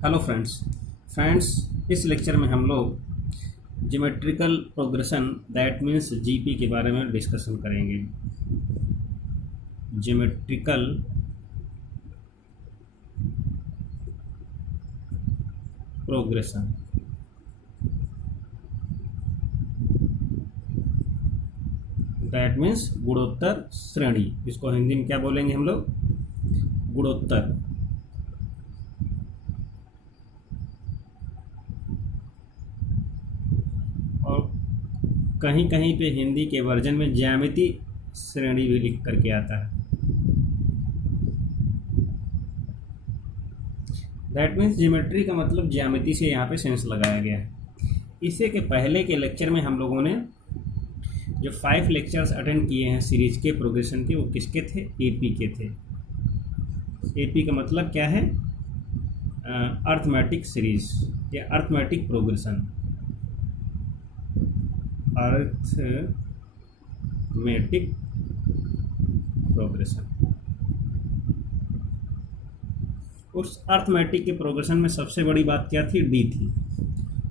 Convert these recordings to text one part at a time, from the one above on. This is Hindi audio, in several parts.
हेलो फ्रेंड्स इस लेक्चर में हम लोग geometrical progression that means GP के बारे में डिस्कशन करेंगे। ज्योमेट्रिकल प्रोग्रेशन दैट मीन्स गुणोत्तर श्रेणी। इसको हिंदी में क्या बोलेंगे हम लोग? गुणोत्तर। और कहीं कहीं पे हिंदी के वर्जन में ज्यामिति श्रेणी भी लिख करके आता है। दैट मीन्स ज्योमेट्री का मतलब ज्यामिति से यहाँ पे सेंस लगाया गया है। इससे के पहले के लेक्चर में हम लोगों ने जो 5 लेक्चर्स अटेंड किए हैं सीरीज के प्रोग्रेशन के, वो किसके थे? एपी के थे। एपी का मतलब क्या है? अर्थमेटिक सीरीज या अर्थमेटिक प्रोग्रेशन। Arithmetic progression. उस अर्थमेटिक के प्रोग्रेशन में सबसे बड़ी बात क्या थी? डी थी।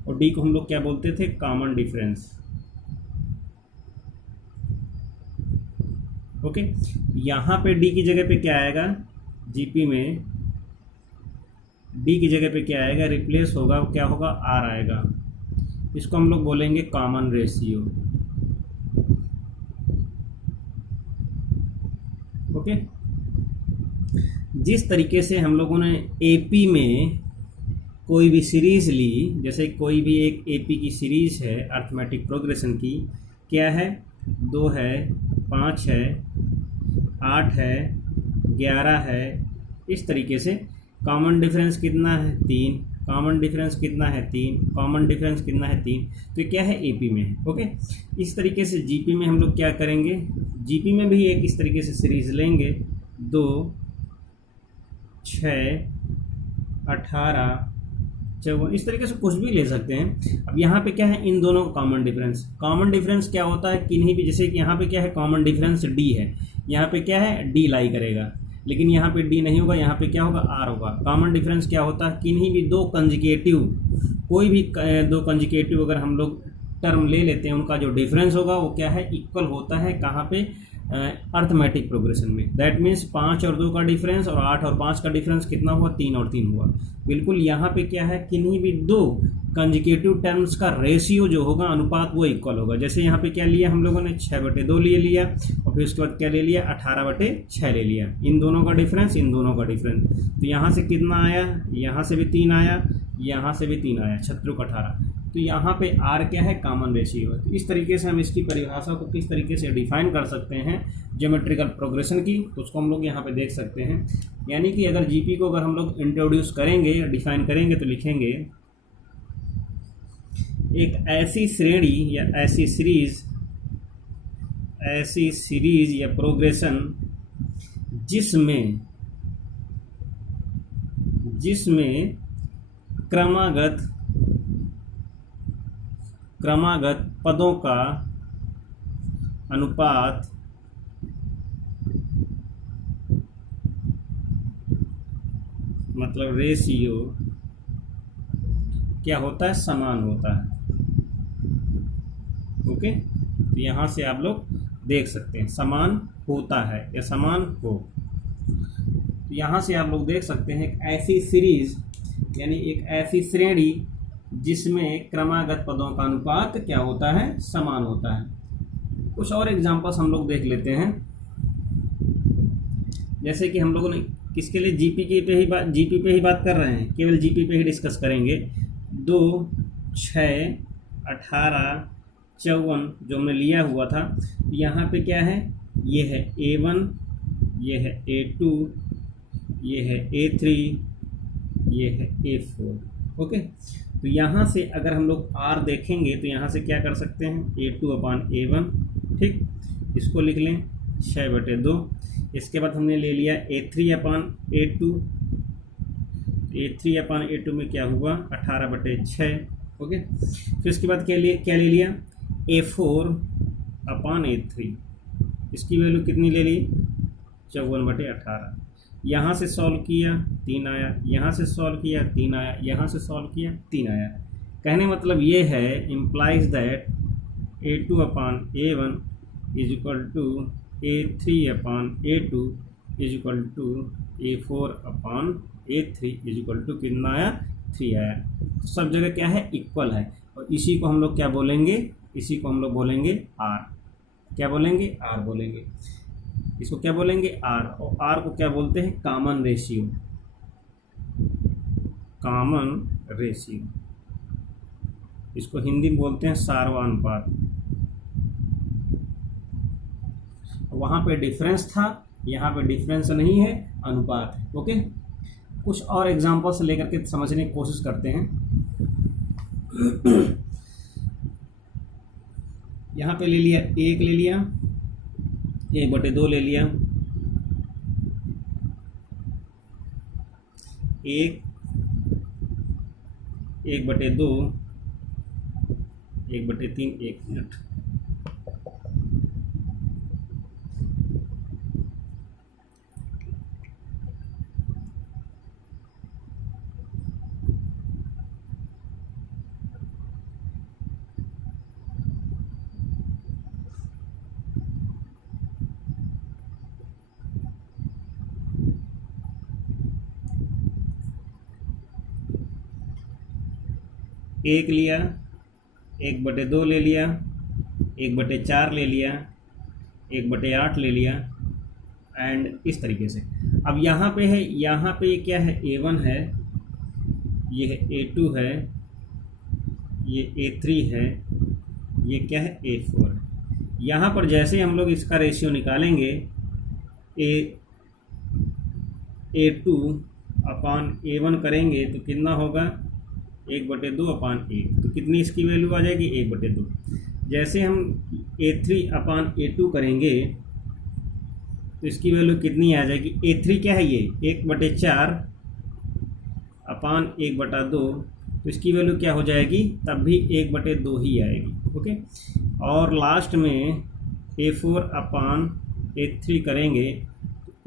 और डी को हम लोग क्या बोलते थे? Common difference. ओके, यहाँ पे डी की जगह पे क्या आएगा? जीपी में डी की जगह पे क्या आएगा? रिप्लेस होगा, क्या होगा? आर आएगा। इसको हम लोग बोलेंगे कॉमन रेशियो। ओके, जिस तरीके से हम लोगों ने एपी में कोई भी सीरीज ली, जैसे कोई भी एक एपी की सीरीज है अर्थमेटिक प्रोग्रेशन की, क्या है? 2 है, 5 है, 8 है, 11 है। इस तरीके से कॉमन डिफरेंस कितना है? 3। कॉमन डिफरेंस कितना है? 3। कॉमन डिफरेंस कितना है? 3। तो क्या है? एपी में है। ओके, इस तरीके से जीपी में हम लोग क्या करेंगे? जीपी में भी एक इस तरीके से सीरीज लेंगे। 2, 6, 18, 54, इस तरीके से कुछ भी ले सकते हैं। अब यहाँ पे क्या है? इन दोनों का कॉमन डिफरेंस। कॉमन डिफरेंस क्या होता है? किन्हीं भी, जैसे कि यहाँ पे क्या है? कॉमन डिफरेंस डी है। यहाँ पे क्या है? डी लाई करेगा, लेकिन यहाँ पे डी नहीं होगा, यहाँ पे क्या होगा? आर होगा। कॉमन डिफरेंस क्या होता है? किन्हीं भी दो कंजुगेटिव, कोई भी दो कंजुगेटिव अगर हम लोग टर्म ले लेते हैं, उनका जो डिफरेंस होगा वो क्या है? इक्वल होता है। कहाँ पे? अर्थमेटिक प्रोग्रेशन में। दैट मीन्स 5 और 2 का डिफरेंस और 8 और 5 का डिफरेंस कितना हुआ? 3 और 3 हुआ। बिल्कुल यहाँ पे क्या है? किन्हीं भी दो कंजुगेटिव टर्म्स का रेशियो जो होगा, अनुपात, वो इक्वल होगा। जैसे यहाँ पे क्या लिया हम लोगों ने? 6/2 लिया, और फिर उसके बाद क्या ले लिया? 18/6 ले लिया। इन दोनों का डिफरेंस, इन दोनों का डिफरेंस। तो यहाँ से कितना आया? यहाँ से भी 3 आया, यहाँ से भी 3 आया, 36 18। तो यहाँ पे आर क्या है? कॉमन रेशियो है। तो इस तरीके से हम इसकी परिभाषा को किस तरीके से डिफाइन कर सकते हैं ज्योमेट्रिकल प्रोग्रेशन की, तो उसको हम लोग यहाँ पे देख सकते हैं। यानी कि अगर जीपी को अगर हम लोग इंट्रोड्यूस करेंगे या डिफाइन करेंगे तो लिखेंगे एक ऐसी श्रेणी या ऐसी सीरीज या प्रोग्रेशन जिसमें क्रमागत पदों का अनुपात मतलब रेशियो क्या होता है? समान होता है। ओके, तो यहाँ से आप लोग देख सकते हैं समान होता है या समान हो। तो यहाँ से आप लोग देख सकते हैं एक ऐसी सीरीज यानी एक ऐसी श्रेणी जिसमें क्रमागत पदों का अनुपात क्या होता है? समान होता है। कुछ और एग्जांपल्स हम लोग देख लेते हैं। जैसे कि हम लोगों ने किसके लिए जीपी पे ही बात कर रहे हैं, केवल जीपी पे ही डिस्कस करेंगे। 2, 6, 18, 54 जो हमने लिया हुआ था, यहाँ पे क्या है? ये है A1, ये है A2, ये है A3, ये है A4। ओके, तो यहाँ से अगर हम लोग R देखेंगे तो यहाँ से क्या कर सकते हैं? A2/A1। ठीक, इसको लिख लें 6/2। इसके बाद हमने ले लिया A3/A2। A3/A2 में क्या हुआ? 18/6। ओके, फिर इसके बाद क्या ले लिया? A4/A3। इसकी वैल्यू कितनी ले ली? 54/18। यहाँ से सॉल्व किया 3 आया, यहाँ से सॉल्व किया 3 आया, यहाँ से सॉल्व किया 3 आया। कहने मतलब ये है implies that A2 upon A1 is equal to A3 upon A2 is equal to A4 upon A3 is equal to कितना आया, 3 आया। तो सब जगह क्या है, इक्वल है। और इसी को हम लोग क्या बोलेंगे, इसी को हम लोग बोलेंगे R। क्या बोलेंगे, R बोलेंगे। इसको क्या बोलेंगे, R। और R को क्या बोलते हैं, कॉमन रेशियो। कॉमन रेशियो, इसको हिंदी में बोलते हैं सार्वानुपात। वहाँ पे डिफरेंस था, यहाँ पे डिफरेंस नहीं है, अनुपात है। ओके, कुछ और एग्जांपल्स लेकर के समझने की कोशिश करते हैं। यहाँ पे ले लिया 1 ले लिया, 1/2 ले लिया, 1/2, 1/3। 1 मिनट, एक लिया, 1/2 ले लिया, 1/4 ले लिया, 1/8 ले लिया, एंड इस तरीके से। अब यहाँ पे है, यहाँ पे क्या है, A1 है, ये है A2 है, ये A3 है, ये क्या है, A4 है। यहाँ पर जैसे हम लोग इसका रेशियो निकालेंगे, A2 अपान A1 करेंगे तो कितना होगा, 1/2 अपान 1। तो कितनी इसकी वैल्यू आ जाएगी, 1/2। जैसे हम A3 अपान A2 करेंगे तो इसकी वैल्यू कितनी आ जाएगी, A3 क्या है, ये 1/4 अपान 1/2। तो इसकी वैल्यू क्या हो जाएगी, तब भी 1/2 ही आएगी। ओके, और लास्ट में A4 अपान A3 करेंगे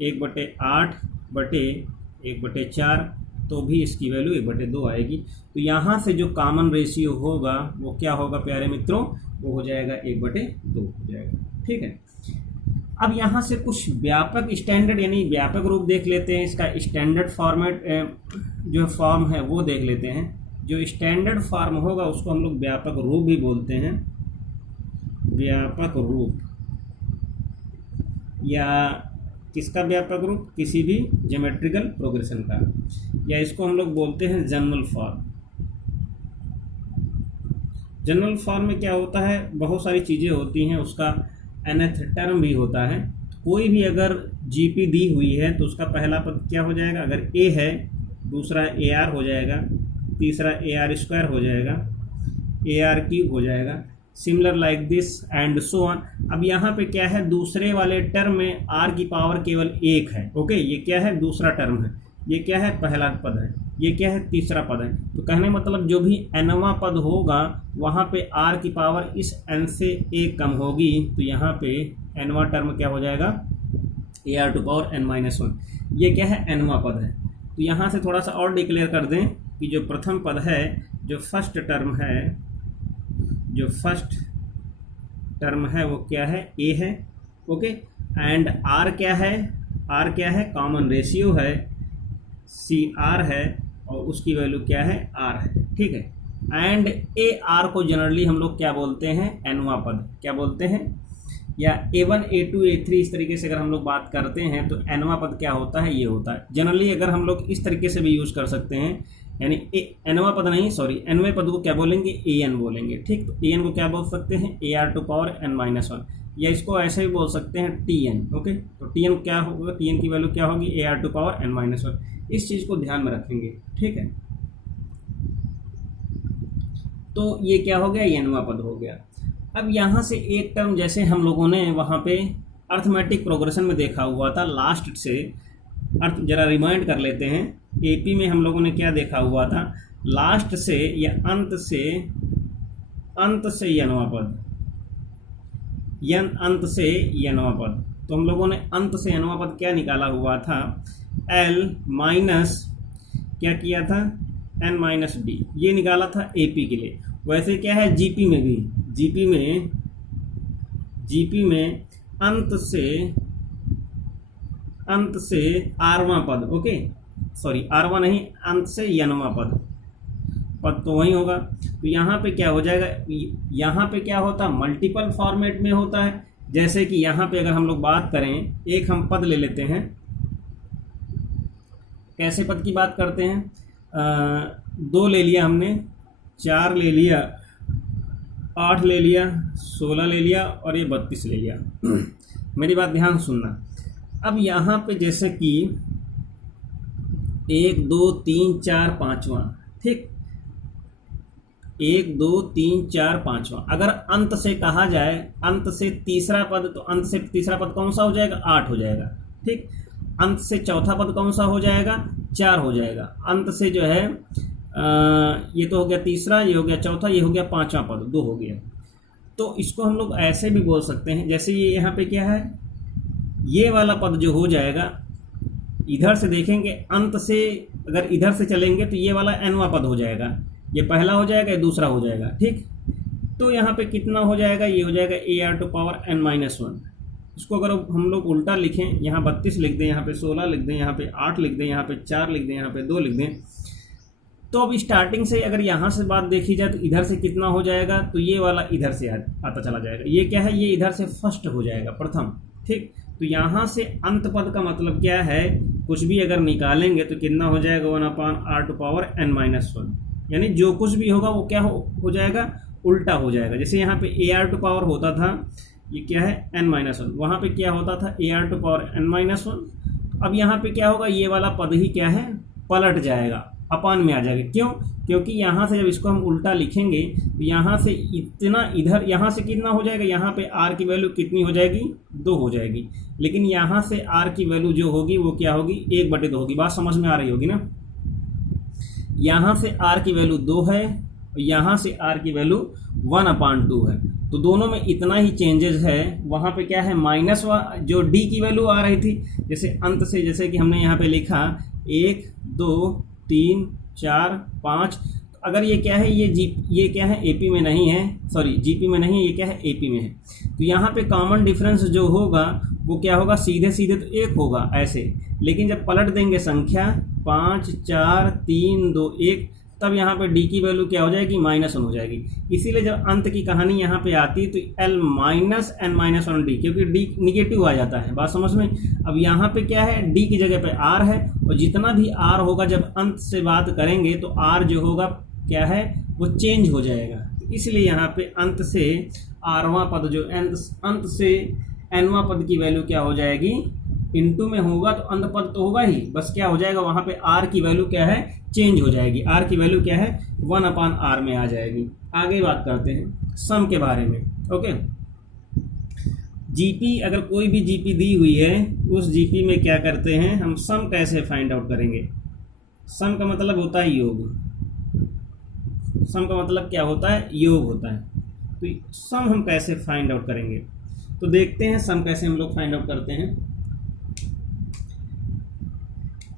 1/8 बटे 1/4, तो भी इसकी वैल्यू 1/2 आएगी। तो यहाँ से जो कॉमन रेशियो होगा वो क्या होगा प्यारे मित्रों, वो हो जाएगा 1/2 हो जाएगा। ठीक है, अब यहाँ से कुछ व्यापक स्टैंडर्ड यानी व्यापक रूप देख लेते हैं। इसका स्टैंडर्ड फॉर्मेट जो फॉर्म है वो देख लेते हैं। जो स्टैंडर्ड फॉर्म होगा उसको हम लोग व्यापक रूप भी बोलते हैं। व्यापक रूप या किसका व्यापक रूप, किसी भी ज्योमेट्रिकल प्रोग्रेशन का, या इसको हम लोग बोलते हैं जनरल फॉर्म। जनरल फॉर्म में क्या होता है, बहुत सारी चीज़ें होती हैं, उसका nth टर्म भी होता है। कोई भी अगर GP दी हुई है तो उसका पहला पद क्या हो जाएगा, अगर A है, दूसरा AR हो जाएगा, तीसरा AR² हो जाएगा, AR³ हो जाएगा, similar like this and so on. अब यहाँ पे क्या है, दूसरे वाले टर्म में R की पावर केवल 1 है। ओके, ये क्या है, दूसरा टर्म है, ये क्या है, पहला पद है, ये क्या है, तीसरा पद है। तो कहने मतलब जो भी nवां पद होगा वहाँ पे R की पावर इस n से 1 कम होगी, तो यहाँ पे nवां टर्म क्या हो जाएगा, AR⁻n-1। ये क्या है, nवां पद है। तो यहाँ से थोड़ा सा और डिक्लेयर कर दें कि जो प्रथम पद है, जो फर्स्ट टर्म है, जो फर्स्ट टर्म है वो क्या है, A है। ओके, एंड R क्या है, R क्या है, कॉमन रेशियो है, CR है, और उसकी वैल्यू क्या है, R है। ठीक है, एंड AR को जनरली हम लोग क्या बोलते हैं, nवां पद क्या बोलते हैं, या A1 A2 A3 इस तरीके से अगर हम लोग बात करते हैं तो nवां पद क्या होता है, ये होता है। जनरली अगर हम लोग इस तरीके से भी यूज़ कर सकते हैं, यानी nवां पद नहीं, सॉरी, nवें पद को क्या बोलेंगे, AN बोलेंगे। ठीक, तो AN को क्या बोल सकते हैं, AR⁻n-1, या इसको ऐसे भी बोल सकते हैं TN। ओके, तो TN क्या होगा, TN की वैल्यू क्या होगी, AR⁻n-1। इस चीज़ को ध्यान में रखेंगे। ठीक है, तो ये क्या हो गया, ये nवां पद हो गया। अब यहाँ से एक टर्म जैसे हम लोगों ने वहाँ पे अर्थमेटिक प्रोग्रेशन में देखा हुआ था, लास्ट से अर्थ जरा रिमाइंड कर लेते हैं। AP में हम लोगों ने क्या देखा हुआ था, लास्ट से या अंत से nवां पद, अंत से nवां पद। तो हम लोगों ने अंत से nवां पद क्या निकाला हुआ था, एल माइनस क्या किया था, एन माइनस डी, ये निकाला था एपी के लिए। वैसे क्या है जीपी में भी, जीपी में अंत से आरवां पद, ओके सॉरी आरवां नहीं, अंत से यनवां पद तो वही होगा। तो यहाँ पे क्या हो जाएगा, यहाँ पे क्या होता है मल्टीपल फॉर्मेट में होता है। जैसे कि यहाँ पे अगर हम लोग बात करें, एक हम पद ले लेते हैं, कैसे पद की बात करते हैं, 2 ले लिया हमने, 4 ले लिया, 8 ले लिया, 16 ले लिया और ये 32 ले लिया। मेरी बात ध्यान सुनना। अब यहाँ पे जैसे कि 1 2 3 4 5वां, ठीक 1 2 3 4 5वां, अगर अंत से कहा जाए, अंत से तीसरा पद, तो अंत से तीसरा पद कौन सा हो जाएगा, 8 हो जाएगा, ठीक। अंत से चौथा पद कौन सा हो जाएगा, 4 हो जाएगा। अंत से जो है ये तो हो गया तीसरा, ये हो गया चौथा, ये हो गया 5वां पद, 2 हो गया। तो इसको हम लोग ऐसे भी बोल सकते हैं, जैसे ये यहाँ पे क्या है, ये वाला पद जो हो जाएगा, इधर से देखेंगे अंत से, अगर इधर से चलेंगे तो ये वाला nवां पद हो जाएगा, ये पहला हो जाएगा, ये दूसरा हो जाएगा, ठीक। तो यहाँ पे कितना हो जाएगा, ये हो जाएगा AR⁴ इसको अगर हम लोग उल्टा लिखें, यहाँ 32 लिख दें, यहाँ पे 16 लिख दें, यहाँ पे 8 लिख दें, यहाँ पे 4 लिख दें, यहाँ पे 2 लिख दें। तो अब स्टार्टिंग से अगर यहाँ से बात देखी जाए तो इधर से कितना हो जाएगा, तो ये वाला इधर से आता चला जाएगा, ये क्या है, ये इधर से फर्स्ट हो जाएगा, प्रथम, ठीक। तो यहाँ से अंत पद का मतलब क्या है, कुछ भी अगर निकालेंगे तो कितना हो जाएगा, 1/r⁴ यानी जो कुछ भी होगा वो क्या हो जाएगा, उल्टा हो जाएगा। जैसे यहाँ पे AR⁴ होता था, ये क्या है n-1, वहाँ पे क्या होता था AR⁴n-1। अब यहाँ पे क्या होगा, ये वाला पद ही क्या है, पलट जाएगा, अपान में आ जाएगा। क्यों, क्योंकि यहाँ से जब इसको हम उल्टा लिखेंगे तो यहाँ से इतना इधर, यहाँ से कितना हो जाएगा, यहाँ पे r की वैल्यू कितनी हो जाएगी, 2 हो जाएगी। लेकिन यहाँ से r की वैल्यू जो होगी वो क्या होगी, 1/2 होगी। बात समझ में आ रही होगी ना। यहाँ से r की वैल्यू 2 है, यहाँ से r की वैल्यू 1/2 है। तो दोनों में इतना ही चेंजेस है। वहाँ पे क्या है, माइनस जो d की वैल्यू आ रही थी, जैसे अंत से, जैसे कि हमने यहाँ पे लिखा 1 2 3 4 5, अगर ये क्या है, ये क्या है, एपी में नहीं है, सॉरी जीपी में नहीं है, ये क्या है, एपी में है। तो यहाँ पे कॉमन डिफरेंस जो होगा वो क्या होगा, सीधे सीधे तो 1 होगा ऐसे, लेकिन जब पलट देंगे संख्या 5 4 3 2 1, तब यहाँ पे डी की वैल्यू क्या हो जाएगी, -1 हो जाएगी। इसीलिए जब अंत की कहानी यहाँ पे आती तो L-n-1d, क्योंकि डी निगेटिव आ जाता है। बात समझ में। अब यहाँ पे क्या है, डी की जगह पे r है, और जितना भी r होगा जब अंत से बात करेंगे तो r जो होगा क्या है, वो चेंज हो जाएगा। इसलिए यहाँ पे अंत से rवां पद, जो अंत से nवां पद की वैल्यू क्या हो जाएगी, इनटू में होगा तो अंत पद तो होगा ही, बस क्या हो जाएगा, वहाँ पे r की वैल्यू क्या है, चेंज हो जाएगी। r की वैल्यू क्या है, 1/r में आ जाएगी। आगे बात करते हैं सम के बारे में। ओके, जीपी, अगर कोई भी जीपी दी हुई है, उस जीपी में क्या करते हैं हम, सम कैसे फाइंड आउट करेंगे। सम का मतलब होता है योग। सम का मतलब क्या होता है, योग होता है। तो सम हम कैसे फाइंड आउट करेंगे, तो देखते हैं सम कैसे हम लोग फाइंड आउट करते हैं।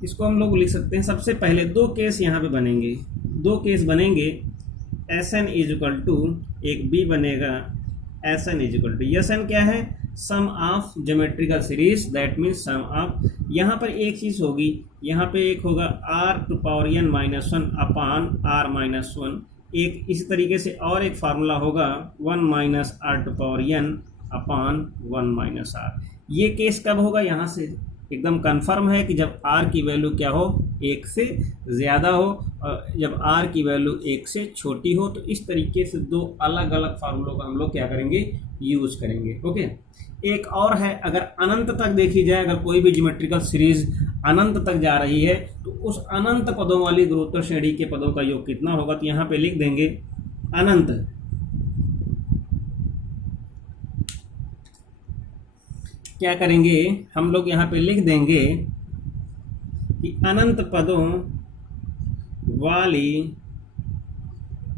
इसको हम लोग लिख सकते हैं, सबसे पहले 2 केस यहाँ पे बनेंगे। 2 केस बनेंगे, Sn = एक b बनेगा, Sn = Sn क्या है, sum of geometrical series, that means sum of, यहाँ पर एक चीज़ होगी, यहाँ पे एक होगा r⁴n-1/r-1। एक इसी तरीके से और एक फार्मूला होगा 1 - r⁴n/1 - r। ये केस कब होगा, यहाँ से एकदम कंफर्म है कि जब r की वैल्यू क्या हो, 1 से ज़्यादा हो, और जब r की वैल्यू 1 से छोटी हो। तो इस तरीके से 2 अलग अलग फार्मूलों का हम लोग क्या करेंगे, यूज़ करेंगे। ओके, एक और है, अगर अनंत तक देखी जाए, अगर कोई भी ज्योमेट्रिकल सीरीज अनंत तक जा रही है तो उस अनंत पदों वाली गुरुत्व श्रेणी के पदों का योग कितना होगा। तो यहाँ पे लिख देंगे अनंत, क्या करेंगे हम लोग, यहाँ पे लिख देंगे कि अनंत पदों वाली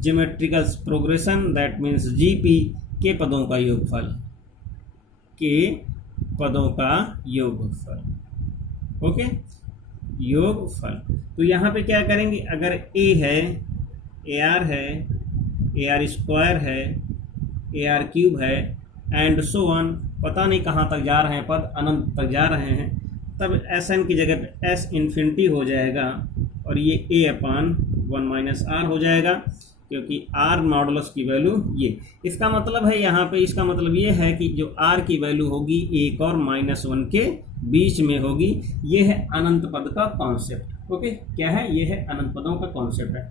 geometrical progression, that means GP के पदों का योगफल, के पदों का योगफल। ओके, योगफल। तो यहाँ पे क्या करेंगे, अगर ए है, ए आर है, ए आर स्क्वायर है, ए आर क्यूब है एंड सो ऑन, पता नहीं कहाँ तक जा रहे हैं पद, अनंत तक जा रहे हैं, तब एस एन की जगह पे एस इन्फिनिटी हो जाएगा और ये ए अपान 1 माइनस आर हो जाएगा, क्योंकि आर मॉडुलस की वैल्यू ये। इसका मतलब है यहाँ पे, इसका मतलब ये है कि जो आर की वैल्यू होगी 1 और -1 के बीच में होगी। ये है अनंत पद का कॉन्सेप्ट। ओके, क्या है, ये है अनंत पदों का कॉन्सेप्ट है।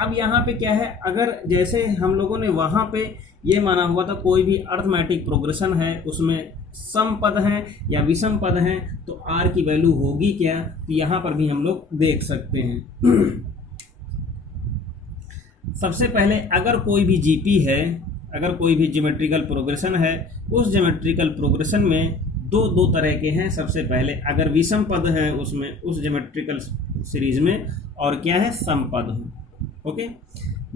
अब यहाँ पे क्या है, अगर जैसे हम लोगों ने वहाँ पे ये माना हुआ था कोई भी अर्थमेटिक प्रोग्रेशन है उसमें सम पद हैं या विषम पद हैं तो आर की वैल्यू होगी क्या, तो यहाँ पर भी हम लोग देख सकते हैं। सबसे पहले अगर कोई भी जीपी है, अगर कोई भी ज्योमेट्रिकल प्रोग्रेशन है, उस ज्योमेट्रिकल प्रोग्रेशन में दो तरह के हैं। सबसे पहले अगर विषम पद है उसमें, उस ज्योमेट्रिकल सीरीज में, और क्या है, सम पद हो। ओके,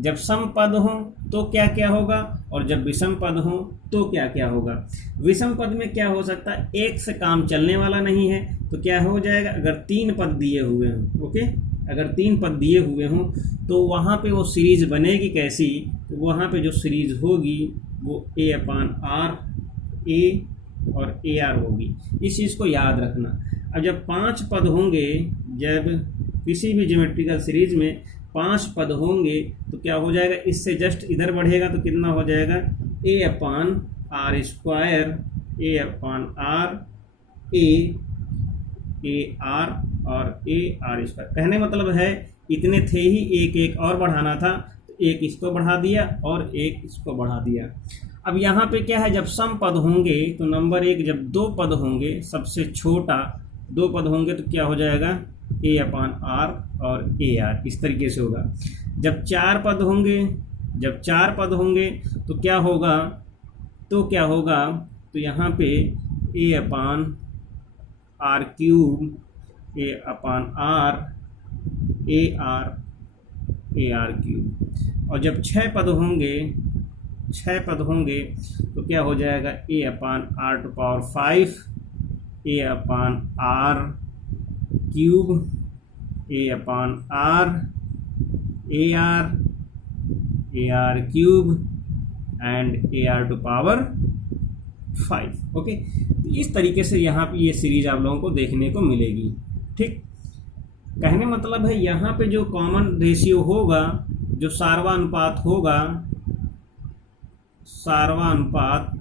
जब सम पद हो तो क्या क्या होगा और जब विषम पद हो तो क्या क्या होगा। विषम पद में क्या हो सकता है, एक से काम चलने वाला नहीं है तो क्या हो जाएगा, अगर 3 पद दिए हुए हों, ओके, अगर 3 पद दिए हुए हों तो वहाँ पे वो सीरीज बनेगी कैसी, तो वहाँ पे जो सीरीज होगी वो ए अपान आर ए और ए आर होगी। इस चीज़ को याद रखना। अब जब 5 पद होंगे, जब किसी भी ज्योमेट्रिकल सीरीज में 5 पद होंगे तो क्या हो जाएगा, इससे जस्ट इधर बढ़ेगा तो कितना हो जाएगा, a upon r square, a upon r a r और ए आर स्क्वायर। कहने मतलब है इतने थे ही, एक और बढ़ाना था तो एक इसको बढ़ा दिया और एक इसको बढ़ा दिया। अब यहाँ पे क्या है, जब सम पद होंगे तो नंबर 1, जब 2 पद होंगे, सबसे छोटा 2 पद होंगे तो क्या हो जाएगा, ए अपान आर और ए आर, इस तरीके से होगा। जब 4 पद होंगे, जब 4 पद होंगे तो क्या होगा, तो यहाँ पे a upon r cube, a upon r a r cube. और जब 6 पद होंगे तो क्या हो जाएगा, a upon r to power 5 a upon r cube, a upon r a r cube and a r to power 5। Okay, तो इस तरीके से यहाँ पे ये सीरीज आप लोगों को देखने को मिलेगी। ठीक, कहने मतलब है यहाँ पे जो कॉमन रेशियो होगा, जो सार्वानुपात होगा, सार्वानुपात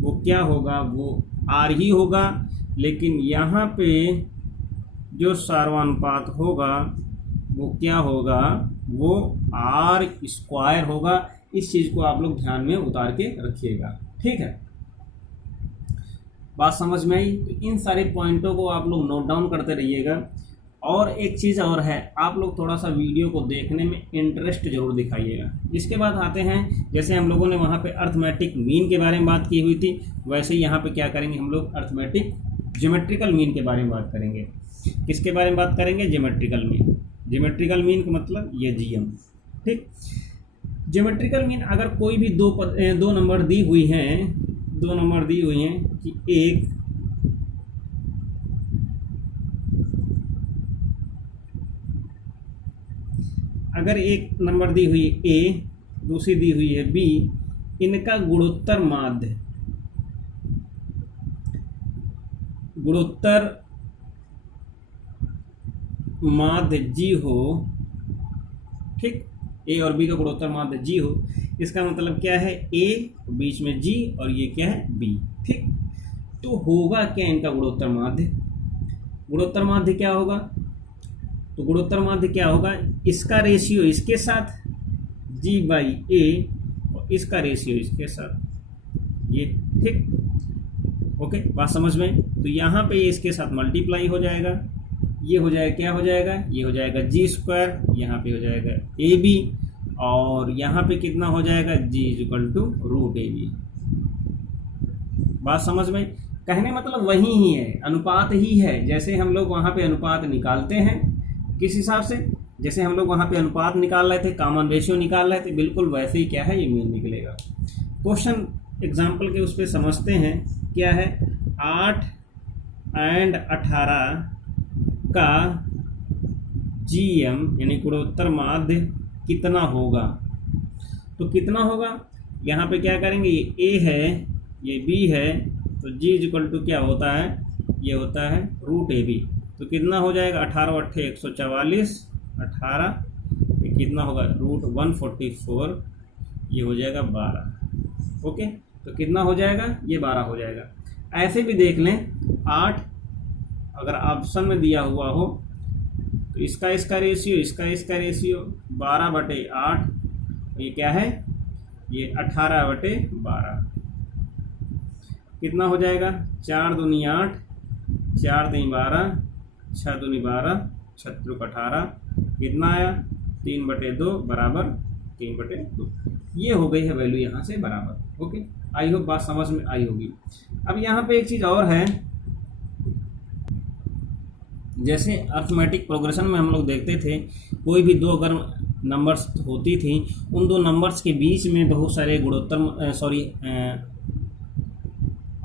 वो क्या होगा, वो आर ही होगा। लेकिन यहाँ पे जो सार्वानुपात होगा वो क्या होगा, वो आर स्क्वायर होगा। इस चीज़ को आप लोग ध्यान में उतार के रखिएगा। ठीक है, बात समझ में आई। तो इन सारे पॉइंटों को आप लोग नोट डाउन करते रहिएगा। और एक चीज़ और है, आप लोग थोड़ा सा वीडियो को देखने में इंटरेस्ट जरूर दिखाइएगा। इसके बाद आते हैं, जैसे हम लोगों ने वहाँ पे अर्थमेटिक मीन के बारे में बात की हुई थी, वैसे ही यहाँ पे क्या करेंगे हम लोग, अर्थमेटिक ज्योमेट्रिकल मीन के बारे में बात करेंगे। किसके बारे में बात करेंगे, ज्योमेट्रिकल मीन। ज्योमेट्रिकल मीन का मतलब ये जीएम। ठीक, ज्योमेट्रिकल मीन अगर कोई भी दो नंबर दी हुई हैं कि एक अगर एक नंबर दी हुई है ए, दूसरी दी हुई है बी, इनका गुणोत्तर माध्य जी हो। ठीक, ए और बी का गुणोत्तर माध्य जी हो, इसका मतलब क्या है, ए बीच में जी और ये क्या है, बी। ठीक, तो होगा क्या इनका गुणोत्तर माध्य, गुणोत्तर माध्य क्या होगा, तो गुणोत्तर माध्य क्या होगा, इसका रेशियो इसके साथ जी बाई ए और इसका रेशियो इसके साथ ये। ठीक, ओके, बात समझ में। तो यहाँ पे इसके साथ मल्टीप्लाई हो जाएगा, ये हो जाएगा, क्या हो जाएगा, ये हो जाएगा जी स्क्वायर, यहाँ पे हो जाएगा ए बी और यहाँ पे कितना हो जाएगा, G is equal to root A B. बात समझ में। कहने मतलब वही ही है, अनुपात ही है। जैसे हम लोग वहाँ पे अनुपात निकालते हैं, किस हिसाब से, जैसे हम लोग वहाँ पे अनुपात निकाल रहे थे, कॉमन रेशियो निकाल रहे थे, बिल्कुल वैसे ही क्या है, ये मीन निकलेगा। क्वेश्चन एग्जाम्पल के उस पर समझते हैं। क्या है, 8 एंड 18 का GM यानी गुणोत्तर माध्य कितना होगा। तो कितना होगा, यहाँ पे क्या करेंगे, ये A है, ये B है, तो G इक्वल टू क्या होता है, ये होता है √AB। तो कितना हो जाएगा, 18 × 8 = 144, 18 ये कितना होगा √144, ये हो जाएगा 12। ओके, तो कितना हो जाएगा, ये 12 हो जाएगा। ऐसे भी देख लें 8 अगर ऑप्शन में दिया हुआ हो तो इसका रेशियो, इसका रेशियो 12/8, ये क्या है, ये 18/12 कितना हो जाएगा, 4 दूनी 8, 4 दूनी 12, 6 दूनी 12, 6 × 18 कितना आया, 3/2 बराबर 3/2। ये हो गई है वैल्यू यहाँ से बराबर। ओके, आई होप बात समझ में आई होगी। अब यहाँ पे एक चीज़ और है, जैसे अर्थमेटिक प्रोग्रेशन में हम लोग देखते थे कोई भी दो अगर नंबर्स होती थी, उन दो नंबर्स के बीच में बहुत सारे गुणोत्तर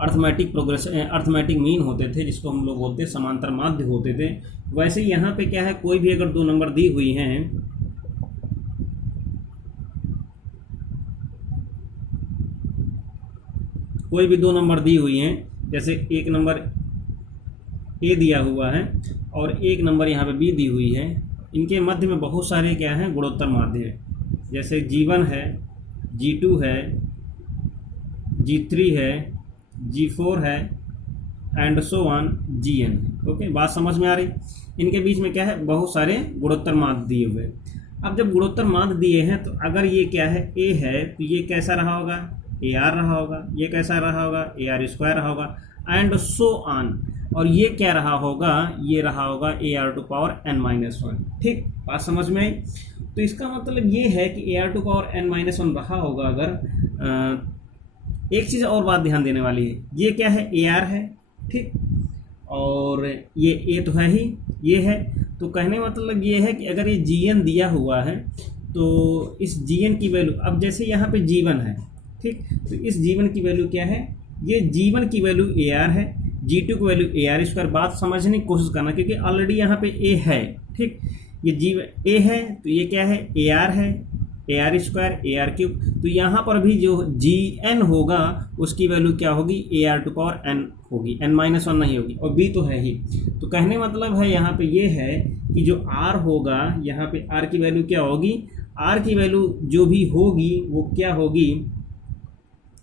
अर्थमेटिक मीन होते थे, जिसको हम लोग बोलते समांतर माध्य होते थे। वैसे यहाँ पे क्या है, कोई भी अगर दो नंबर दी हुई हैं, कोई भी दो नंबर दी हुई हैं, जैसे एक नंबर A दिया हुआ है और एक नंबर यहाँ पे B दी हुई है, इनके मध्य में बहुत सारे क्या हैं, गुणोत्तर माध्य है। जैसे G1 है, G2 है, G3 है, G4 है and so on Gn। Okay, बात समझ में आ रही। इनके बीच में क्या है, बहुत सारे गुणोत्तर माध्य दिए हुए। अब जब गुणोत्तर माध्य दिए हैं तो अगर ये क्या है, A है, तो ये कैसा रहा होगा, AR रहा होगा, ये कैसा रहा होगा, AR² रहा होगा एंड सो ऑन। और ये क्या रहा होगा, ये रहा होगा AR⁴ ठीक, बात समझ में आई। तो इसका मतलब ये है कि AR⁴ रहा होगा। अगर एक चीज़ और बात ध्यान देने वाली है, ये क्या है, AR है, ठीक, और ये A तो है ही, ये है। तो कहने मतलब ये है कि अगर ये Gn दिया हुआ है तो इस Gn की वैल्यू, अब जैसे यहाँ पे G1 है, ठीक, तो इस G1 की वैल्यू क्या है, ये G1 की वैल्यू AR है, G2 की वैल्यू AR²। बात समझने की कोशिश करना, क्योंकि ऑलरेडी यहाँ पे A है, ठीक, ये A है तो ये क्या है, AR है, AR² AR3। तो यहाँ पर भी जो Gn होगा उसकी वैल्यू क्या होगी, AR⁴n होगी, n-1 नहीं होगी, और B तो है ही। तो कहने मतलब है यहाँ पे ये है कि जो R होगा, यहाँ पे R की वैल्यू क्या होगी, R की वैल्यू जो भी होगी वो क्या होगी,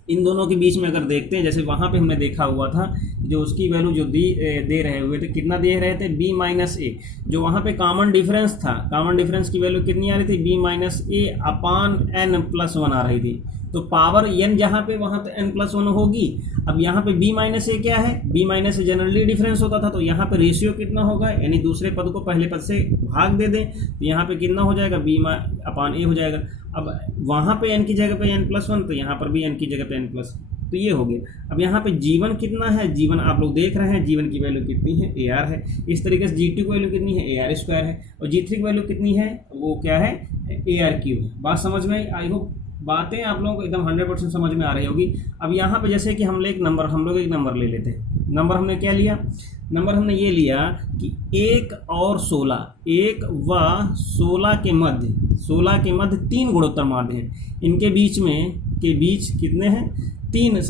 इन दोनों के बीच में अगर देखते हैं, जैसे वहाँ पे हमने देखा हुआ था जो उसकी वैल्यू जो दे रहे हुए थे, कितना दे रहे थे, B-A। जो वहाँ पे कॉमन डिफरेंस था, कॉमन डिफरेंस की वैल्यू कितनी आ रही थी, B-A/n+1 आ रही थी। तो पावर n जहाँ पे, वहाँ पे n+1 होगी। अब यहाँ पे B-A क्या है, B- से जनरली डिफरेंस होता था, तो यहाँ पे रेशियो कितना होगा, यानी दूसरे पद को पहले पद से भाग दे दें तो यहाँ पे कितना हो जाएगा, B/A हो जाएगा। अब वहाँ पे n की जगह पे n+1, तो यहाँ पर भी n की जगह पे n+, तो ये हो गया। अब यहाँ पे G1 कितना है, G1 आप लोग देख रहे हैं, G1 की वैल्यू कितनी है, AR है। इस तरीके से G2 की वैल्यू कितनी है, AR² है, और G3 की वैल्यू कितनी है, वो क्या है, AR3 है। बात समझ में आई। आई होप बातें आप लोगों को एकदम 100% समझ में आ रही होगी। अब यहाँ पे जैसे कि हम लोग एक नंबर ले लेते हैं। नंबर हमने क्या लिया, नंबर हमने ये लिया कि 1 और 16, 1 व 16 के मध्य 3 गुणोत्तर माध्य हैं। इनके बीच कितने हैं, तीन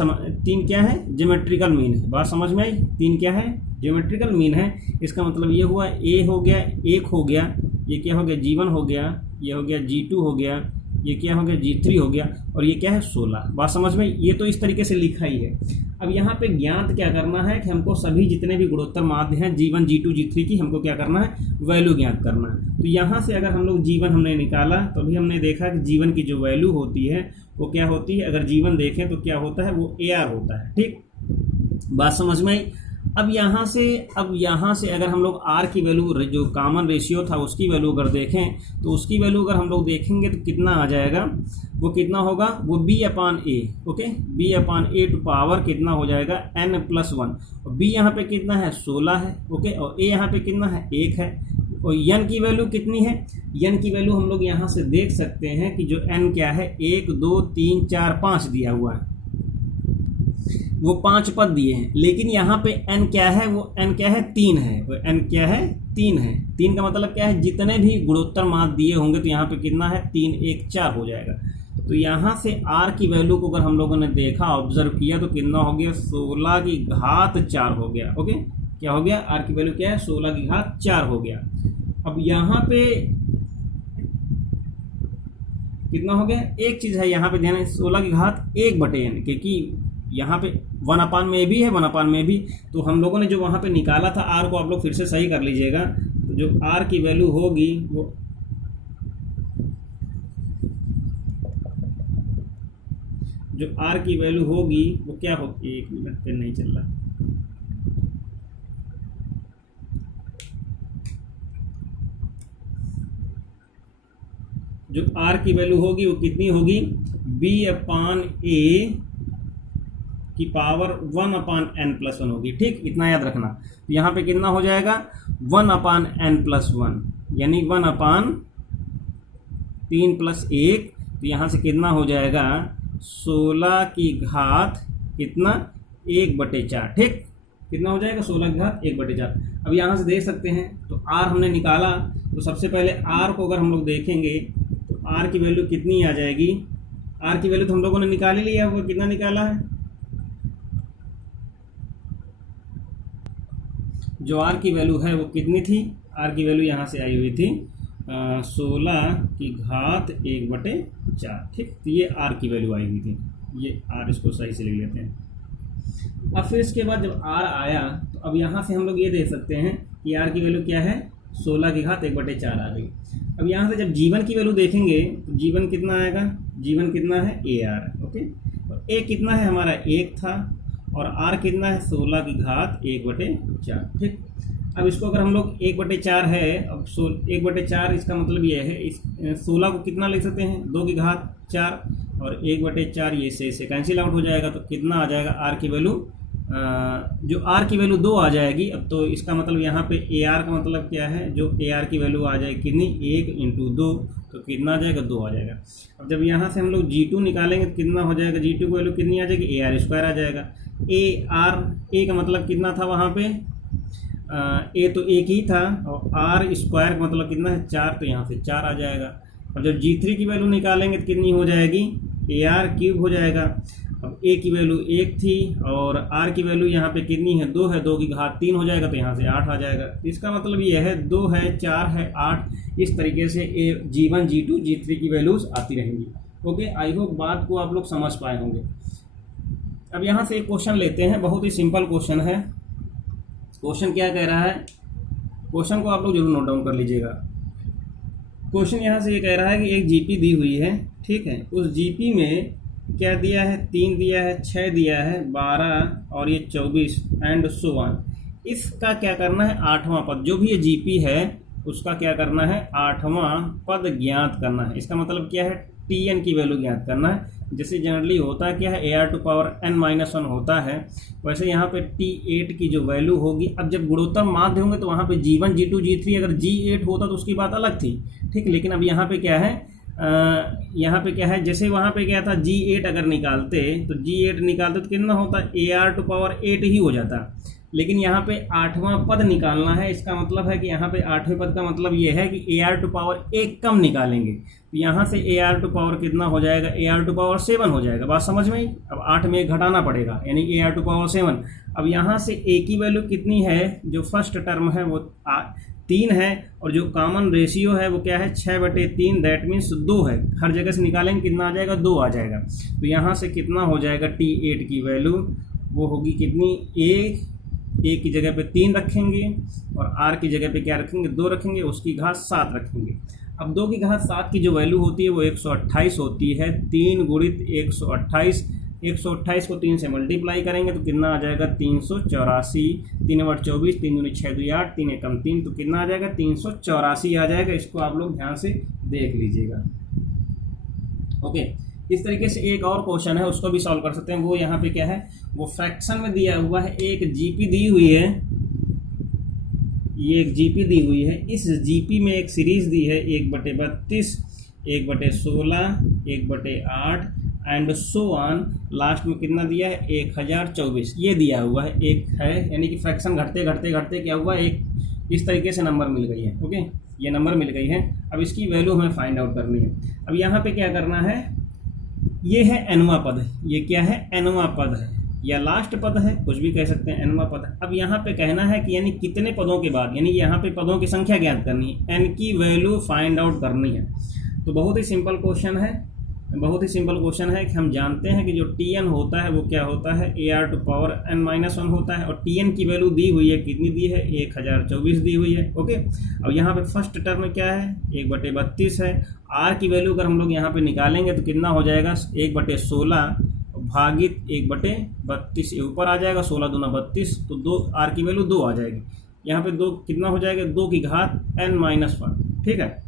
क्या है, ज्योमेट्रिकल मीन है। बात समझ में आई, 3 क्या है, ज्योमेट्रिकल मीन है। इसका मतलब ये हुआ A हो गया, 1 हो गया, ये क्या हो गया, G1 हो गया, ये हो गया G2 हो गया, ये क्या हो गया, G3 हो गया, और ये क्या है, 16। बात समझ में, ये तो इस तरीके से लिखा ही है। अब यहाँ पे ज्ञात क्या करना है कि हमको सभी जितने भी गुणोत्तर माध्य हैं G1 G2 G3 की हमको क्या करना है, वैल्यू ज्ञात करना है। तो यहाँ से अगर हम लोग G1 हमने निकाला तो अभी हमने देखा कि G1 की जो वैल्यू होती है वो क्या होती है, अगर G1 देखें तो क्या होता है, वो AR होता है, ठीक, बात समझ में आई। अब यहाँ से अगर हम लोग R की वैल्यू, जो कॉमन रेशियो था उसकी वैल्यू अगर देखें तो उसकी वैल्यू अगर हम लोग देखेंगे तो कितना आ जाएगा, वो कितना होगा, वो B/A। Okay, B/A to power कितना हो जाएगा, n+1। और B यहाँ पे कितना है, 16 है। ओके, और A यहाँ पे कितना है, 1 है। और n की वैल्यू कितनी है, n की वैल्यू हम लोग यहाँ से देख सकते हैं कि जो n क्या है, 1 2 3 4 5 दिया हुआ है। वो 5 पद दिए हैं, लेकिन यहाँ पे n क्या है, वो n क्या है 3 है, वो n क्या है 3 है। 3 का मतलब क्या है, जितने भी गुणोत्तर माध्य दिए होंगे तो यहाँ पे कितना है 3 1 4 हो जाएगा। तो यहाँ से r की वैल्यू को अगर हम लोगों ने देखा ऑब्जर्व किया तो कितना हो गया 16 की घात 4 हो गया। ओके, क्या हो गया, r की वैल्यू क्या है 16 की घात 4 हो गया। अब यहाँ पे कितना हो गया, एक चीज़ है यहाँ पे ध्यान है 16 की घात 1/n, क्योंकि यहाँ पे 1 में भी है 1 में भी, तो हम लोगों ने जो वहाँ पे निकाला था r को आप लोग फिर से सही कर लीजिएगा। तो जो r की वैल्यू होगी वो क्या होगी, 1 मिनट पे नहीं चल रहा, जो r की वैल्यू होगी वो कितनी होगी, b/a की पावर 1/n+1 होगी। ठीक, इतना याद रखना। तो यहाँ पे कितना हो जाएगा 1/n+1, यानी 1/3 + 1, तो यहाँ से कितना हो जाएगा 16 की घात कितना 1/4। ठीक, कितना हो जाएगा 16 की घात 1/4। अब यहाँ से देख सकते हैं, तो r हमने निकाला, तो सबसे पहले r को अगर हम लोग देखेंगे तो r की वैल्यू कितनी आ जाएगी, r की वैल्यू तो हम लोगों ने निकाल ही लिया, वो कितना निकाला है, जो r की वैल्यू है वो कितनी थी, r की वैल्यू यहाँ से आई हुई थी 16 की घात 1/4। ठीक, तो ये r की वैल्यू आई हुई थी, ये r इसको सही से लिख लेते हैं। अब फिर इसके बाद जब r आया तो अब यहाँ से हम लोग ये देख सकते हैं कि r की वैल्यू क्या है 16 की घात 1/4 आ गई। अब यहाँ से जब g1 की वैल्यू देखेंगे तो g1 कितना आएगा, g1 कितना है ar। ओके, और a कितना है हमारा 1 था, और r कितना है 16 की घात 1/4। ठीक, अब इसको अगर हम लोग 1/4 है, अब 1/4 इसका मतलब ये है, इस 16 को कितना लिख सकते हैं 2 की घात 4, और 1/4 ये से कैंसिल आउट हो जाएगा, तो कितना आ जाएगा r की वैल्यू, जो r की वैल्यू 2 आ जाएगी। अब तो इसका मतलब यहाँ पे ar का मतलब क्या है, जो ar की वैल्यू आ जाएगी कितनी 1 × 2, तो कितना आ जाएगा 2 आ जाएगा। अब जब यहाँ से हम लोग g2 निकालेंगे तो कितना हो जाएगा, g2 की वैल्यू कितनी आ जाएगी ar² आ जाएगा। a का मतलब कितना था वहाँ पे, a तो 1 ही था, और r² का मतलब कितना है 4, तो यहाँ से 4 आ जाएगा। अब जब g3 की वैल्यू निकालेंगे तो कितनी हो जाएगी, ar³ हो जाएगा। अब a की वैल्यू 1 थी और r की वैल्यू यहाँ पे कितनी है 2 है, 2 की घात 3 हो जाएगा, तो यहाँ से 8 आ जाएगा। इसका मतलब ये है 2 है 4 है 8, इस तरीके से g1 g2 g3 की वैल्यूज आती रहेंगी। ओके, आई होप बात को आप लोग समझ पाए होंगे। अब यहाँ से एक क्वेश्चन लेते हैं, बहुत ही सिंपल क्वेश्चन है। क्वेश्चन क्या कह रहा है, क्वेश्चन को आप लोग जरूर नोट डाउन कर लीजिएगा। क्वेश्चन यहाँ से ये कह रहा है कि एक जीपी दी हुई है, ठीक है, उस जीपी में क्या दिया है 3 दिया है 6 दिया है 12 और ये 24 एंड सो ऑन। इसका क्या करना है 8वां पद, जो भी ये जीपी है उसका क्या करना है 8वां पद ज्ञात करना है। इसका मतलब क्या है Tn की वैल्यू ज्ञात करना है। जैसे जनरली होता है क्या है ar⁻n-1 होता है, वैसे यहाँ पे T8 की जो वैल्यू होगी, अब जब गुणोत्तर माध्य होंगे तो वहाँ पे g1 g2 g3, अगर g8 होता तो उसकी बात अलग थी। ठीक, लेकिन अब यहाँ पे क्या है, यहाँ पे क्या है, जैसे वहाँ पे क्या था g8 अगर निकालते तो कितना होता ar⁸ ही हो जाता, लेकिन यहाँ पे 8वां पद निकालना है। इसका मतलब है कि यहाँ पे 8वें पद का मतलब ये है कि ar⁸ कम निकालेंगे, तो यहाँ से ar⁸ कितना हो जाएगा ar⁷ हो जाएगा। बात समझ में? अब 8 में घटाना पड़ेगा, यानी ar⁷। अब यहाँ से a की वैल्यू कितनी है, जो फर्स्ट टर्म है वो 3 है, और जो कॉमन रेशियो है वो क्या है 6/3, दैट मीन्स 2 है। हर जगह से निकालेंगे कितना आ जाएगा 2 आ जाएगा। तो यहाँ से कितना हो जाएगा T8 की वैल्यू वो होगी कितनी, a की जगह पे 3 रखेंगे और r की जगह पे क्या रखेंगे 2 रखेंगे, उसकी घात 7 रखेंगे। अब 2 की घात 7 की जो वैल्यू होती है वो 128 होती है। 3 गुणित 128, 128 को 3 से मल्टीप्लाई करेंगे तो कितना आ जाएगा 384। 3/24, 3 दूनी 6 2 8, 3 एकम 3, तो कितना आ जाएगा 384 आ जाएगा। इसको आप लोग ध्यान से देख लीजिएगा। ओके, इस तरीके से एक और क्वेश्चन है, उसको भी सॉल्व कर सकते हैं। वो यहाँ पे क्या है, वो फ्रैक्शन में दिया हुआ है। एक जीपी दी हुई है, ये एक जीपी दी हुई है। इस जीपी में एक सीरीज दी है 1/32, 1/16, 1/8 एंड सो ऑन, लास्ट में कितना दिया है 1024 ये दिया हुआ है, एक है, यानी कि फ्रैक्शन घटते घटते घटते क्या हुआ, एक इस तरीके से नंबर मिल गई है। ओके, ये नंबर मिल गई है। अब इसकी वैल्यू हमें फाइंड आउट करनी है। अब यहाँ पे क्या करना है, ये है nवां पद, ये क्या है nवां पद है या लास्ट पद है, कुछ भी कह सकते हैं, nवां पद है। अब यहाँ पे कहना है कि यानी कितने पदों के बाद, यानी यहाँ पे पदों की संख्या ज्ञात करनी है, n की वैल्यू फाइंड आउट करनी है। तो बहुत ही सिंपल क्वेश्चन है, बहुत ही सिंपल क्वेश्चन है कि हम जानते हैं कि जो Tn होता है वो क्या होता है, AR⁴ होता है, और Tn की वैल्यू दी हुई है, कितनी दी है 1024 दी हुई है। ओके, अब यहाँ पे फर्स्ट टर्म में क्या है 1/32 है। R की वैल्यू अगर हम लोग यहाँ पे निकालेंगे तो कितना हो जाएगा 1/16 भागित 1/32, ऊपर आ जाएगा 16 दूना 32, तो 2 R की वैल्यू 2 आ जाएगी। यहाँ पे 2 कितना हो जाएगा 2 की घात n-1, ठीक है।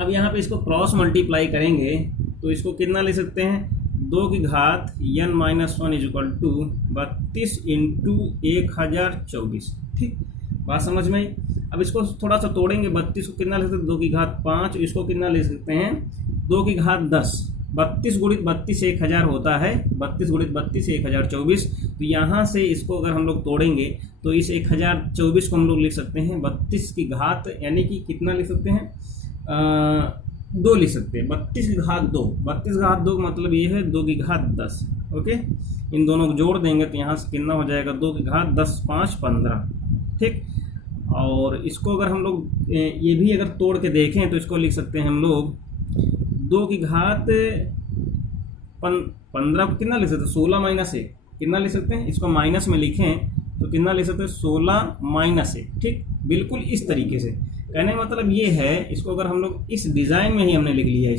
अब यहाँ पे इसको क्रॉस मल्टीप्लाई करेंगे तो इसको कितना ले सकते हैं 2 की घात n-1 = 32 इंटू 1024, ठीक, बात समझ में आई। अब इसको थोड़ा सा तोड़ेंगे, 32 को कितना ले सकते हैं 2 की घात 5, इसको कितना ले सकते हैं 2 की घात 10, 32 गुणित 32 1000 होता है, 32 गुणित 32 1024। तो यहाँ से इसको अगर हम लोग तोड़ेंगे तो इस 1024 को हम लोग लिख सकते हैं 32 की घात, यानी कि कितना लिख सकते हैं 2 लिख सकते हैं, 32 की घात 2, 32 की घात 2 मतलब ये है 2 की घात 10। ओके, इन दोनों को जोड़ देंगे तो यहाँ से कितना हो जाएगा 2 की घात 10 5 15, ठीक। और इसको अगर हम लोग ये भी अगर तोड़ के देखें तो इसको लिख सकते हैं हम लोग 2 की घात 15 को कितना लिख सकते हैं 16 - 1, कितना लिख सकते हैं, इसको माइनस में लिखें तो कितना लिख सकते हैं 16 - 1, ठीक, बिल्कुल इस तरीके से। कहने का मतलब ये है, इसको अगर हम लोग इस डिज़ाइन में ही हमने लिख लिया है,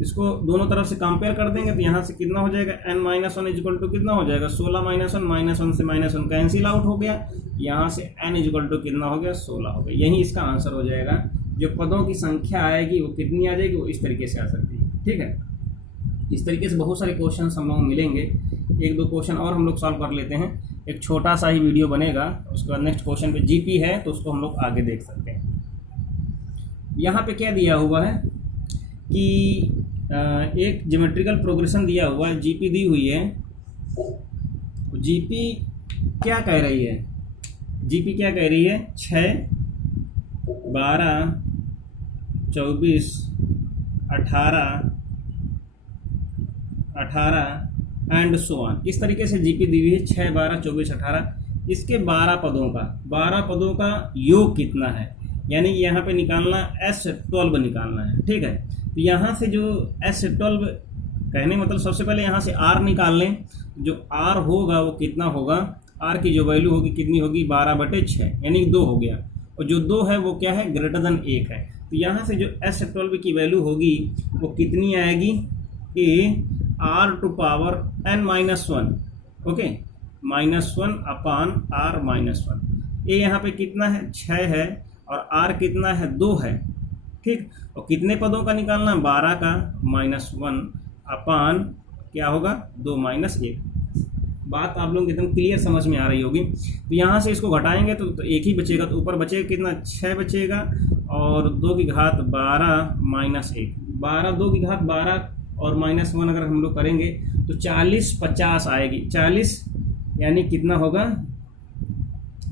इसको दोनों तरफ से कंपेयर कर देंगे तो यहाँ से कितना हो जाएगा n-1 = कितना हो जाएगा 16 - 1, -1 से -1 कैंसिल आउट हो गया, यहाँ से n = कितना हो गया 16 हो गया। यही इसका आंसर हो जाएगा। जो पदों की संख्या आएगी वो कितनी आ जाएगी, वो इस तरीके से आ सकती है, ठीक है। इस तरीके से बहुत सारे क्वेश्चन हम लोग मिलेंगे, 1-2 क्वेश्चन और हम लोग सॉल्व कर लेते हैं, एक छोटा सा ही वीडियो बनेगा, उसके बाद नेक्स्ट क्वेश्चन पे जीपी है तो उसको हम लोग आगे देख सकते हैं। यहाँ पे क्या दिया हुआ है कि एक ज्योमेट्रिकल प्रोग्रेशन दिया हुआ है, जीपी दी हुई है। जीपी क्या कह रही है, जीपी क्या कह रही है 6 12 24 18 एंड सो ऑन, इस तरीके से जीपी दी हुई है 6 12 24 18। इसके 12 पदों का योग कितना है, यानी यहाँ पे निकालना S12 निकालना है, ठीक है। तो यहाँ से जो S12 कहने मतलब सबसे पहले यहाँ से R निकाल लें, जो R होगा वो कितना होगा, R की जो वैल्यू होगी कितनी होगी 12/6, यानी 2 हो गया, और जो 2 है वो क्या है ग्रेटर देन 1 है। तो यहाँ से जो S12 की वैल्यू होगी वो कितनी आएगी AR⁴n-1, ओके, -1/R-1। ये यहाँ पे कितना है 6 है और R कितना है 2 है, ठीक। और कितने पदों का निकालना 12 का, -1 क्या होगा 2 - 1। बात आप लोगों को एकदम क्लियर समझ में आ रही होगी। तो यहाँ से इसको घटाएंगे तो एक ही बचेगा, तो ऊपर बचेगा कितना 6 बचेगा, और 2 की घात 12 - 1, 2 की घात 12 और -1 अगर हम लोग करेंगे तो 40 50 आएगी, 40 यानी कितना होगा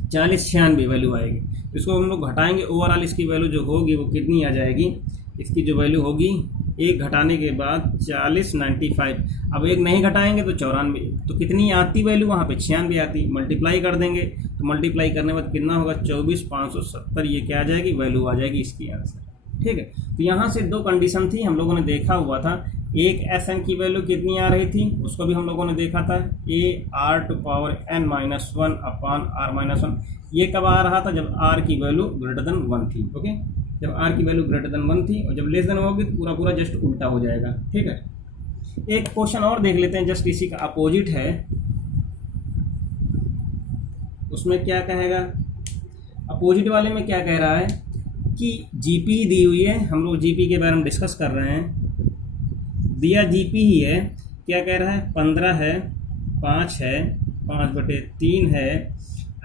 40 96 वैल्यू आएगी। तो इसको हम लोग घटाएंगे, ओवरऑल इसकी वैल्यू जो होगी वो कितनी आ जाएगी, इसकी जो वैल्यू होगी 1 घटाने के बाद 40 95, अब 1 नहीं घटाएंगे तो 94, तो कितनी आती वैल्यू वहाँ पे 96 आती। मल्टीप्लाई कर देंगे तो मल्टीप्लाई करने के बाद कितना होगा 24 570, ये क्या आ जाएगी वैल्यू आ जाएगी इसकी आंसर, ठीक है। तो यहाँ से 2 कंडीशन थी, हम लोगों ने देखा हुआ था, एक Sn की वैल्यू कितनी आ रही थी उसको भी हम लोगों ने देखा था, AR⁴n-1/R-1। ये कब आ रहा था जब R की वैल्यू ग्रेटर देन 1 थी, ओके, जब R की वैल्यू ग्रेटर देन 1 थी, और जब लेस देन होगी तो पूरा पूरा जस्ट उल्टा हो जाएगा, ठीक है। एक क्वेश्चन और देख लेते हैं, जस्ट इसी का अपोजिट है, उसमें क्या कहेगा, अपोजिट वाले में क्या कह रहा है कि जीपी दी हुई है, हम लोग जीपी के बारे में डिस्कस कर रहे हैं, दिया जीपी ही है, क्या कह रहा है 15 है, 5 है, 5/3 है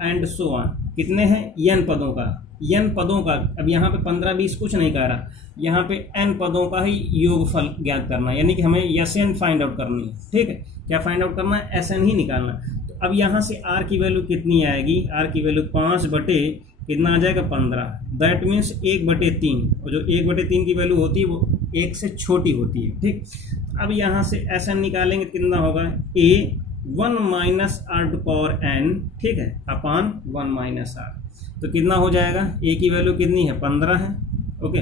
एंड सो ऑन, कितने हैं n पदों का, n पदों का, अब यहाँ पे 15-20 कुछ नहीं कह रहा, यहाँ पे n पदों का ही योगफल ज्ञात करना है, यानी कि हमें Sn फाइंड आउट करनी है। ठीक है, क्या फाइंड आउट करना है? Sn ही निकालना। तो अब यहाँ से r की वैल्यू कितनी आएगी? r की वैल्यू 5 बटे कितना आ जाएगा? 15। दैट मीन्स 1/3, और जो 1/3 की वैल्यू होती है वो 1 से छोटी होती है। ठीक, अब यहाँ से Sn निकालेंगे कितना होगा? a 1 minus r to power n, ठीक है, अपान 1 माइनस r। तो कितना हो जाएगा? a की वैल्यू कितनी है? 15 है, ओके,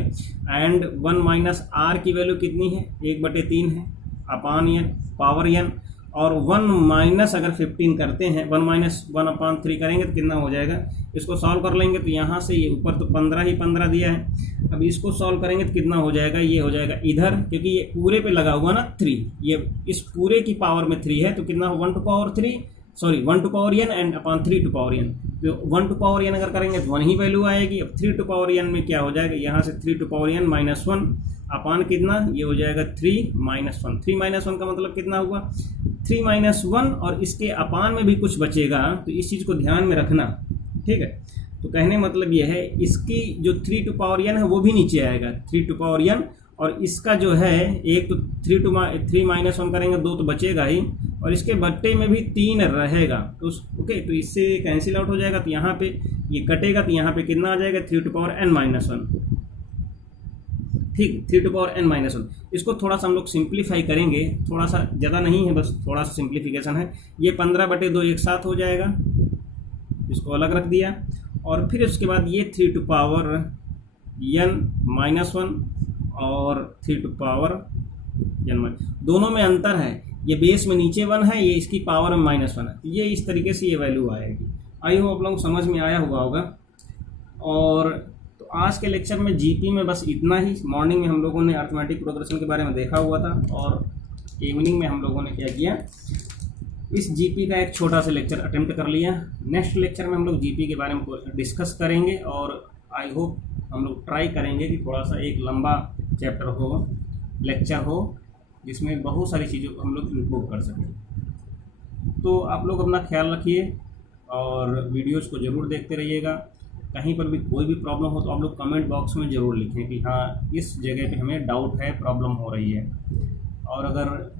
एंड 1 माइनस r की वैल्यू कितनी है? 1/3 है, अपान n पावर n, और 1 माइनस अगर 15 करते हैं, 1 माइनस 1/3 करेंगे तो कितना हो जाएगा? इसको सॉल्व कर लेंगे तो यहाँ से ये ऊपर तो 15 ही 15 दिया है, अब इसको सॉल्व करेंगे तो कितना हो जाएगा? ये हो जाएगा इधर, क्योंकि ये पूरे पे लगा हुआ ना 3, ये इस पूरे की पावर में 3 है, तो कितना हो? 1 to power 3, sorry 1 to power n and upon 3 to power n। तो 1 टू पावर n अगर करेंगे तो 1 ही वैल्यू आएगी। अब 3 टू पावर n में क्या हो जाएगा? यहाँ से 3 टू पावर n माइनस 1 अपान कितना? ये हो जाएगा 3 माइनस 1। 3 माइनस 1 का मतलब कितना हुआ? 3 माइनस 1, और इसके अपान में भी कुछ बचेगा, तो इस चीज़ को ध्यान में रखना। ठीक है, तो कहने मतलब ये है, इसकी जो 3 टू पावर n है वो भी नीचे आएगा, 3 टू पावर n, और इसका जो है एक तो 3 माइनस 1 करेंगे 2 तो बचेगा ही, और इसके बट्टे में भी 3 रहेगा, तो ओके, तो इससे कैंसिल आउट हो जाएगा, तो यहाँ पे ये कटेगा, तो यहाँ पे कितना आ जाएगा? 3 टू पावर n माइनस 1। ठीक, 3 टू पावर n माइनस 1। इसको थोड़ा सा हम लोग सिंप्लीफाई करेंगे, थोड़ा सा ज़्यादा नहीं है, बस थोड़ा सा सिंप्लीफिकेशन है। ये 15/2 एक साथ हो जाएगा, इसको अलग रख दिया, और फिर उसके बाद ये 3 टू पावर n माइनस 1 और 3 टू पावर n, दोनों में अंतर है, ये बेस में नीचे 1 है, ये इसकी पावर में माइनस 1 है, ये इस तरीके से ये वैल्यू आएगी। आई होप आप लोगों को समझ में आया होगा। और तो आज के लेक्चर में जीपी में बस इतना ही। मॉर्निंग में हम लोगों ने अर्थमेटिक प्रोग्रेशन के बारे में देखा हुआ था, और इवनिंग में हम लोगों ने क्या किया, इस जीपी का एक छोटा सा लेक्चर अटेम्प्ट कर लिया। नेक्स्ट लेक्चर में हम लोग जीपी के बारे में डिस्कस करेंगे, और आई होप हम लोग ट्राई करेंगे कि थोड़ा सा एक लंबा चैप्टर हो, लेक्चर हो, जिसमें बहुत सारी चीज़ों को हम लोग इम्प्रूव कर सकें। तो आप लोग अपना ख्याल रखिए और वीडियोज़ को ज़रूर देखते रहिएगा। कहीं पर भी कोई भी प्रॉब्लम हो तो आप लोग कमेंट बॉक्स में ज़रूर लिखें कि हाँ, इस जगह पे हमें डाउट है, प्रॉब्लम हो रही है। और अगर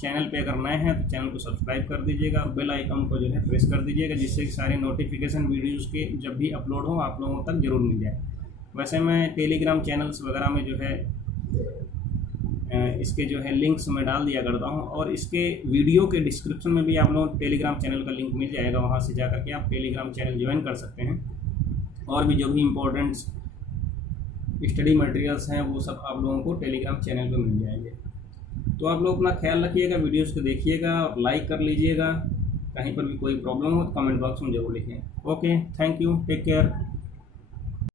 चैनल पे अगर नए हैं तो चैनल को सब्सक्राइब कर दीजिएगा, और बेल आइकन को जो है प्रेस कर दीजिएगा, जिससे कि सारे नोटिफिकेशन वीडियोज़ के जब भी अपलोड हो आप लोगों तक ज़रूर मिल जाए। वैसे मैं टेलीग्राम चैनल्स वगैरह में जो है इसके जो है लिंक्स मैं डाल दिया करता हूँ, और इसके वीडियो के डिस्क्रिप्शन में भी आप लोगों टेलीग्राम चैनल का लिंक मिल जाएगा, वहाँ से जा करके आप टेलीग्राम चैनल ज्वाइन कर सकते हैं, और भी जो भी इम्पोर्टेंट स्टडी मटेरियल्स हैं वो सब आप लोगों को टेलीग्राम चैनल पर मिल जाएंगे। तो आप लोग अपना ख्याल रखिएगा, वीडियोज़ को देखिएगा और लाइक कर लीजिएगा। कहीं पर भी कोई प्रॉब्लम हो तो कमेंट बॉक्स में ज़रूर लिखें। Okay, thank you, take care.